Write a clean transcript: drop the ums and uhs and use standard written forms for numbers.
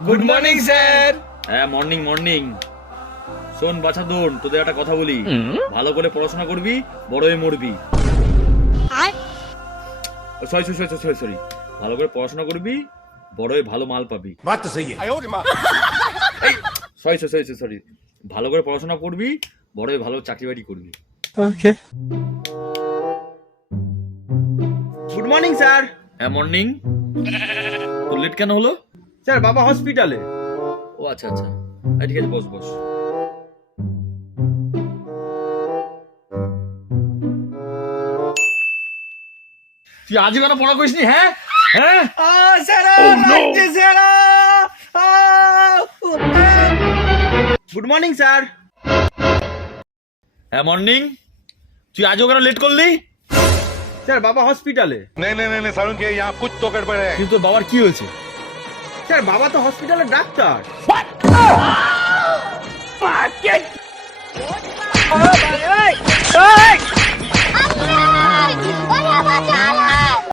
Good morning sir. হ্যাঁ morning morning. শোন বাছাদুন, তোদের একটা কথা বলি, ভালো করে পড়াশোনা করবি, বড় হয়ে মরবি। Sorry sorry sorry sorry sorry, ভালো করে পড়াশোনা করবি, বড় হয়ে ভালো মাল পাবি। বাত তো সহি হ্যায়। সরি সরি সরি সরি, ভালো করে পড়াশোনা করবি, বড় হয়ে ভালো চাকরি বাকরি করবি। ওকে। Good morning sir. হ্যাঁ মর্নিং। তোর লেট কেন হলো? স্যার বাবা হসপিটালে। ও আচ্ছা আচ্ছা, ঠিক আছে, বস বস। তুই আজও কেন পড়া করিসনি? হ্যাঁ হ্যাঁ, স্যার লাগছে স্যার। Good morning sir. হ্যাঁ মর্নিং। তুই আজও কেন লেট করলি? স্যার বাবা হসপিটালে। नहीं नहीं नहीं सारुण के यहाँ कुछ तो गड़बड़ है। কিন্তু তোর বাবার কি হয়েছে? স্যার বাবা তো হসপিটালের ডাক্তার।